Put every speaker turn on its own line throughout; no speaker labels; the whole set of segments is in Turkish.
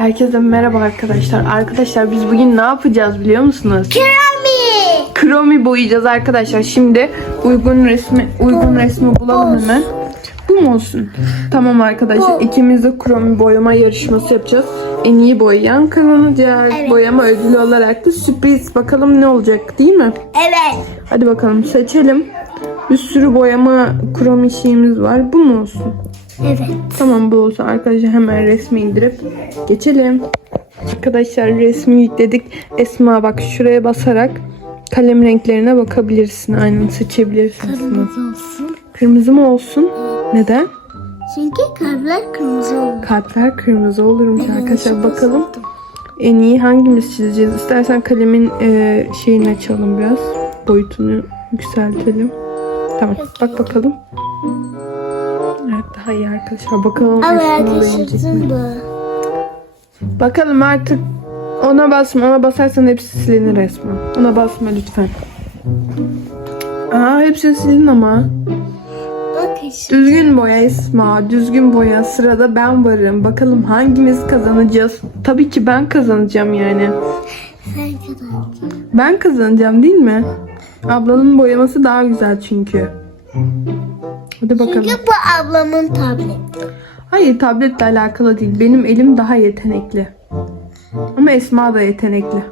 Herkese merhaba arkadaşlar. Arkadaşlar biz bugün ne yapacağız biliyor musunuz?
Kirami.
Kromi boyayacağız arkadaşlar. Şimdi uygun resmi uygun resmi bulalım hemen. Bu mu olsun? Tamam arkadaşlar. İkimiz de kromi boyama yarışması yapacağız. En iyi boyayan kazanacak.
Evet.
Boyama ödülü olarak da sürpriz. Bakalım ne olacak değil mi?
Evet.
Hadi bakalım seçelim. Bir sürü boyama kromi şeyimiz var. Bu mu olsun?
Evet.
Tamam bu olsun arkadaşlar hemen resmi indirip geçelim. Arkadaşlar resmi yükledik. Esma bak şuraya basarak kalem renklerine bakabilirsin. Aynen seçebilirsin.
Kırmızı olsun.
Kırmızı mı olsun? Neden?
Çünkü kalpler kırmızı olur.
Kalpler kırmızı olurmuş arkadaşlar.
Yanlışlıkla
Bakalım
sordum.
en iyi hangimiz çizeceğiz? İstersen kalemin e, şeyini açalım biraz. Boyutunu yükseltelim. Tamam bak bakalım. Evet daha iyi arkadaşlar. Bakalım
Ama arkadaşım bu.
Bakalım artık ona basma. Ona basarsan hepsi silinir resmen. Ona basma lütfen. Aa hepsi silin ama. Düzgün boya Esma. Düzgün boya. Sırada ben varım. Bakalım hangimiz kazanacağız? Tabii ki ben kazanacağım yani.
Sen kadar.
Ben kazanacağım değil mi? Ablanın boyaması daha güzel çünkü. Hadi bakalım.
Çünkü bu ablamın tableti.
Hayır tabletle alakalı değil. Benim elim daha yetenekli. Ama Esma da yetenekli.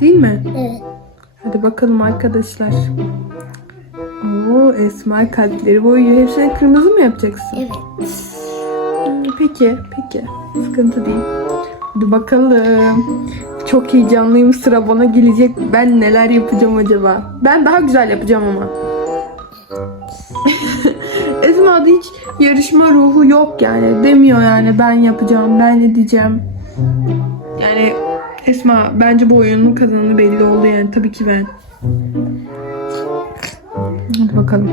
Değil mi?
Evet.
Hadi bakalım arkadaşlar. Oo Esma kalpleri boyuyor. Hepsini kırmızı mı yapacaksın?
Evet.
Hmm, Peki, peki. Sıkıntı değil. Hadi bakalım. Çok heyecanlıyım. Sıra bana gelecek. Ben neler yapacağım acaba? Ben daha güzel yapacağım ama. Esma'da hiç yarışma ruhu yok yani. Demiyor yani ben yapacağım, ben edeceğim. Yani Esma bence bu oyunun kazananı belli oldu yani. Tabii ki ben. Hadi bakalım.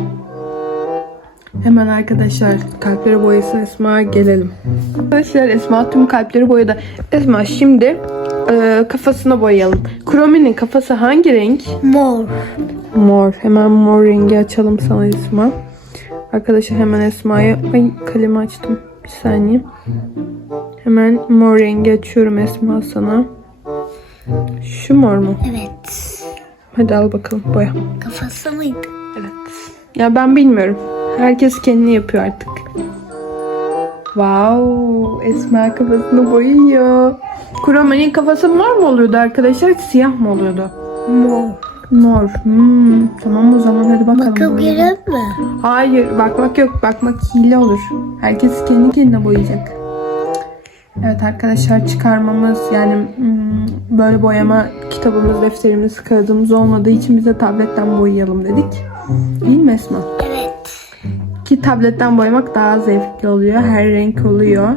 Hemen arkadaşlar kalpleri boyasın Esma gelelim. Arkadaşlar Esma tüm kalpleri boyadı. Esma şimdi e, kafasına boyayalım. Kromi'nin kafası hangi renk?
Mor.
Mor. Hemen mor rengi açalım sana Esma. Arkadaşlar hemen Esma'ya ay kalemi açtım. Bir saniye. Hemen mor rengi açıyorum Esma sana. Şu mor mu?
Evet.
Hadi al bakalım boya.
Kafası mıydı?
Evet. Ya ben bilmiyorum. Herkes kendini yapıyor artık. Wow, Esma kafasını boyuyor. Kurama'nın kafası mor mu oluyordu arkadaşlar? Siyah mı oluyordu?
Mor.
Mor. Hmm, tamam o zaman hadi bakalım.
Bakıp girer mi?
Hayır, bakmak yok. Bakmak hile olur. Herkes kendi kendine boyayacak. Evet arkadaşlar çıkarmamız yani hmm, böyle boyama kitabımız, defterimiz, kağıdımız olmadığı için bize tabletten boyayalım dedik. Değil mi Esma?
Evet.
Ki tabletten boyamak daha zevkli oluyor. Her renk oluyor.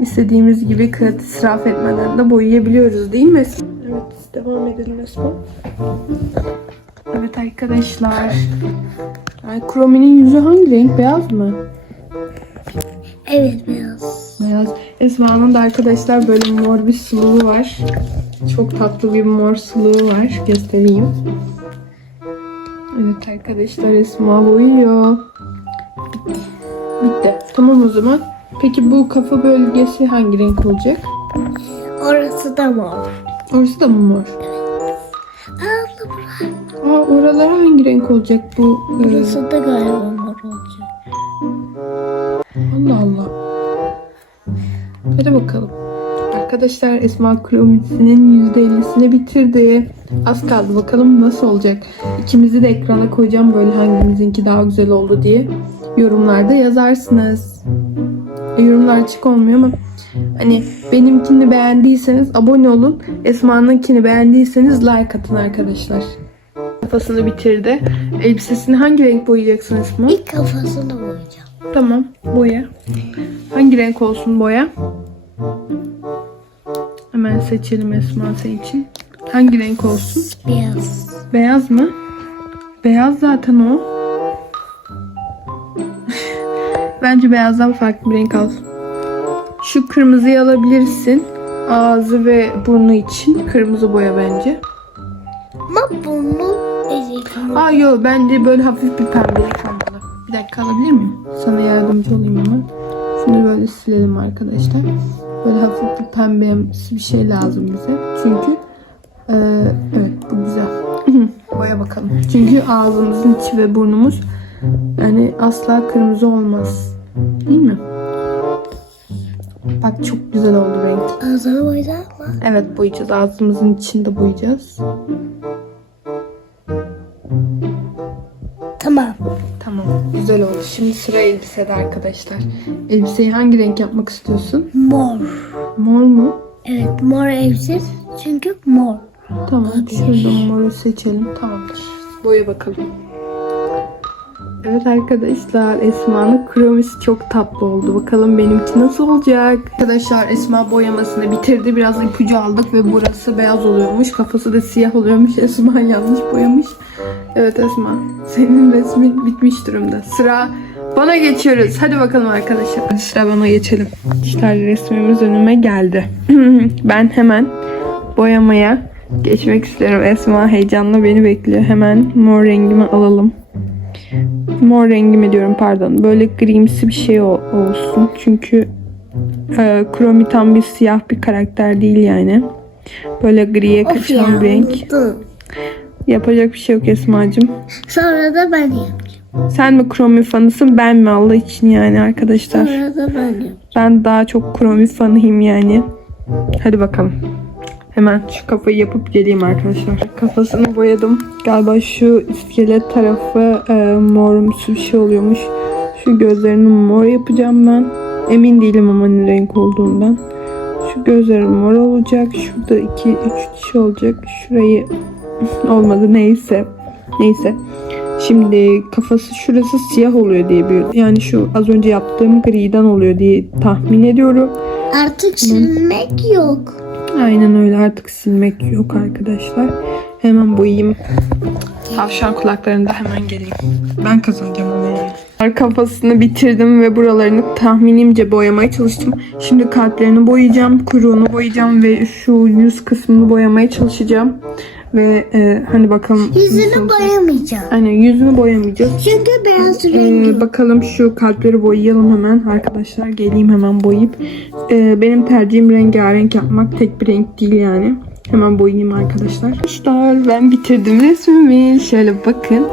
İstediğimiz gibi kağıt israf etmeden de boyayabiliyoruz değil mi Esma? Evet devam edelim Esma. Evet arkadaşlar. Ay, Kromi'nin yüzü hangi renk? Beyaz mı?
Evet beyaz.
Beyaz. Esma'nın da arkadaşlar böyle mor bir suluğu var. Çok tatlı bir mor suluğu var. Göstereyim. Evet arkadaşlar Esma boyuyor. Bitti. Tamam o zaman. Peki bu kafa bölgesi hangi renk olacak?
Orası da mor.
Orası da mı mor?
Abla bura.
Aa oralar hangi renk olacak bu?
Burası da galiba mor olacak.
Allah Allah. Hadi bakalım. Arkadaşlar Esma Kromitisi'nin %50'sini bitirdi. Az kaldı bakalım nasıl olacak. İkimizi de ekrana koyacağım böyle hangimizinki daha güzel oldu diye. Yorumlarda yazarsınız. E, yorumlar açık olmuyor ama hani benimkini beğendiyseniz abone olun. Esma'nınkini beğendiyseniz like atın arkadaşlar. Kafasını bitirdi. Elbisesini hangi renk boyayacaksın Esma?
İlk kafasını boyayacağım.
Tamam. Boya. Hangi renk olsun boya? Hemen seçelim Esma senin için. Hangi renk olsun?
Beyaz.
Beyaz mı? Beyaz zaten o. Bence beyazdan farklı bir renk al. Şu kırmızıyı alabilirsin. Ağzı ve burnu için kırmızı boya bence.
Ama bunu ezikimi.
Aa yok bence böyle hafif bir pembelik olmalı. Bir dakika alabilir miyim? Sana yardımcı olayım hemen. Şimdi böyle silelim arkadaşlar. Böyle hafif bir pembemsi bir şey lazım bize. Çünkü e, evet bu güzel. Boya bakalım. Çünkü ağzımızın içi ve burnumuz yani asla kırmızı olmaz. Değil mi? Bak çok güzel oldu renk.
Ağzını boyayacak mı?
Evet boyayacağız. Ağzımızın içinde boyayacağız.
Tamam.
Tamam. Güzel oldu. Şimdi sıra elbisede arkadaşlar. Elbiseyi hangi renk yapmak istiyorsun?
Mor.
Mor mu?
Evet mor elbise. Çünkü mor.
Tamam. Şuradan moru seçelim. Tamamdır. Boya bakalım. Evet arkadaşlar Esma'nın kromisi çok tatlı oldu. Bakalım benimki nasıl olacak? Arkadaşlar Esma boyamasını bitirdi. Biraz ipucu aldık ve burası beyaz oluyormuş. Kafası da siyah oluyormuş. Esma yanlış boyamış. Evet Esma senin resmin bitmiş durumda. Sıra bana geçiyoruz. Hadi bakalım arkadaşlar. Sıra bana geçelim. İşte resmimiz önüme geldi. ben hemen boyamaya geçmek istiyorum. Esma heyecanla beni bekliyor. Hemen mor rengimi alalım. Mor rengimi diyorum pardon. Böyle grimsi bir şey ol- olsun. Çünkü e, Kromi tam bir siyah bir karakter değil yani. Böyle griye
Of
kaçan
ya.
bir renk.
unuttum.
Yapacak bir şey yok Esma'cığım.
Sonra da ben yapacağım.
Sen mi Kromi fanısın ben mi Allah için yani arkadaşlar.
Sonra da ben yapacağım.
Ben daha çok Kromi fanıyım yani. Hadi bakalım. Hemen şu kafayı yapıp geleyim arkadaşlar. Kafasını boyadım. Galiba şu iskelet tarafı e, morumsu bir şey oluyormuş. Şu gözlerini mor yapacağım ben. Emin değilim ama ne renk olduğundan. Şu gözleri mor olacak. Şurada iki üç diş olacak. Şurayı olmadı neyse. Neyse. Şimdi kafası şurası siyah oluyor diye bir yani şu az önce yaptığım griden oluyor diye tahmin ediyorum.
Artık silmek yok.
Aynen öyle artık silmek yok arkadaşlar. Hemen boyayayım. Tavşan kulaklarını da hemen geleyim. Ben kazanacağım ama yani. Kafasını bitirdim ve buralarını tahminimce boyamaya çalıştım. Şimdi kalplerini boyayacağım, kuyruğunu boyayacağım ve şu yüz kısmını boyamaya çalışacağım. Ve e, hani bakalım
Yüzünü boyamayacağım.
Aynen yüzünü boyamayacağız.
Çünkü beyaz rengi.
Ee, bakalım şu kalpleri boyayalım hemen arkadaşlar. Geleyim hemen boyayıp. Ee, benim tercihim rengarenk yapmak. Tek bir renk değil yani. Hemen boyayayım arkadaşlar. Arkadaşlar ben bitirdim resmimi. Şöyle bakın.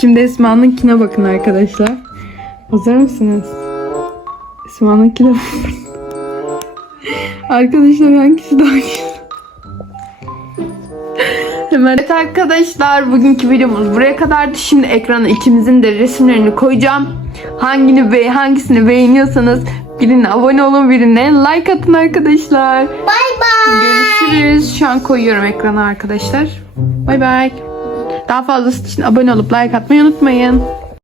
Şimdi Esma'nınkine bakın arkadaşlar. Hazır mısınız? Esma'nınkine bakın. arkadaşlar hangisi daha güzel? Hemen. Evet arkadaşlar bugünkü videomuz buraya kadardı. Şimdi ekrana ikimizin de resimlerini koyacağım. Hangini be hangisini beğeniyorsanız birine abone olun birine like atın arkadaşlar.
Bay bay.
Görüşürüz. Şu an koyuyorum ekrana arkadaşlar. Bay bay. Daha fazlası için abone olup like atmayı unutmayın.